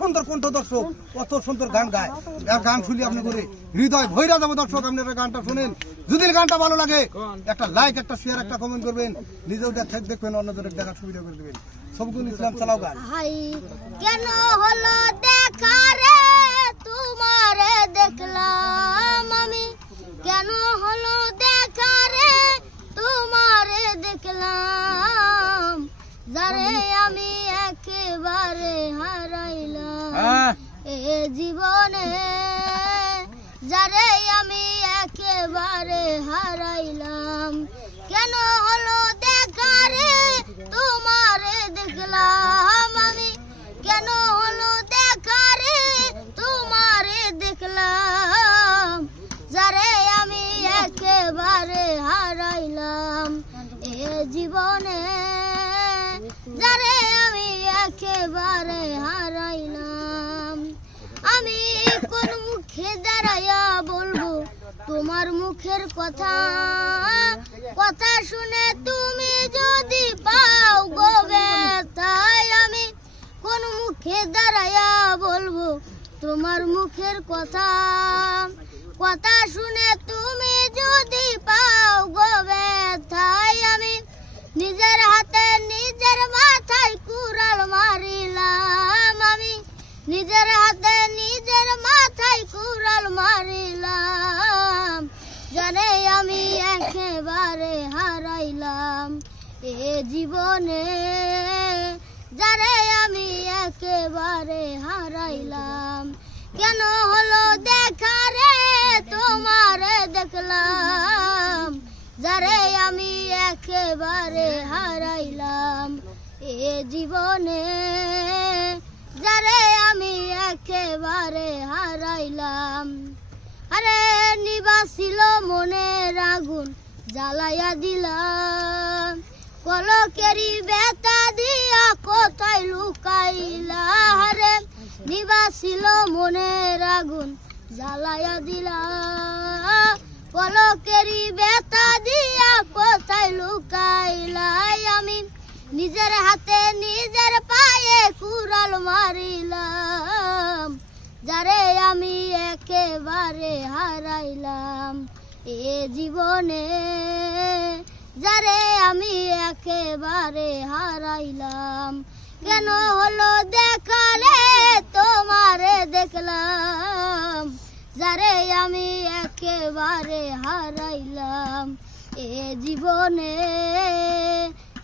সুন্দর কণ্ঠ দর্শক, কত সুন্দর গান গায়। গান শুনি আপনি করে হৃদয় ভৈরা যাবো দর্শক। আপনারা গানটা শুনেন, যদি গানটা ভালো লাগে একটা লাইক, একটা শেয়ার, একটা কমেন্ট করবেন, নিজেও দেখবেন, অন্যদের দেখার সুবিধা করে দেবেন। সবগুলো ইসলাম চালাও গান। কেন হলো দেখা রে তোমারে দেখলাম আমি, কেন হলো দেখা রে তোমারে দেখলাম, যারে আমি একেবারে হারাইলাম এ জীবনে, যারে আমি একেবারে হারাইলাম। কেন হলো দেখা রে তোমারে দেখলাম আমি, কেন হলো দেখা রে তোমারে দেখলাম, যারে আমি একেবারে হারাইলাম এ জীবনে, যারে আমি একেবারে হারাইলাম। আমি কোন মুখে দাঁড়াইয়া বলবো তোমার মুখের কথা, কথা শুনে তুমি যদি পাও গো ব্যথায়, আমি কোন মুখে দাঁড়াইয়া বলবো তোমার মুখের কথা, কথা শুনে তুমি যদি পাও গো ব্যথায়, আমি নিজের হাতে নিজের মাথায় কুড়াল মারিলাম, আমি নিজের হাতে নিজের মাথায় কুড়াল মারিলাম, জানে আমি একেবারে হারাইলাম এ জীবনে, যারে আমি একেবারে হারাইলাম। কেন হলো দেখা রে তোমারে দেখলাম, যারে আমি একেবারে হারাইলাম এ জীবনে, যারে আমি একেবারে হারাইলাম। আরে নিবাসিল মনের আগুন জ্বালাইয়া দিলাম, পলকেরই বেতা দিয়া কোথায় লুকাইলা, রে নিবাসিল মনের আগুন জ্বালাইয়া দিলাম, পলকেরই বেতা দিয়া কোথায় লুকাইলা, আমি নিজের হাতে নিজের পায়ে কুড়াল মারিলাম, যারে আমি একেবারে হারাইলাম এ জীবনে, যারে আমি একেবারে হারাইলাম। কেন হলো দেখা রে তোমারে দেখলাম, যারে আমি একেবারে হারাইলাম এ জীবনে,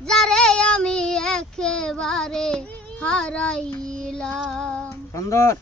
যারে আমি একেবারে হারাইলাম। সুন্দর।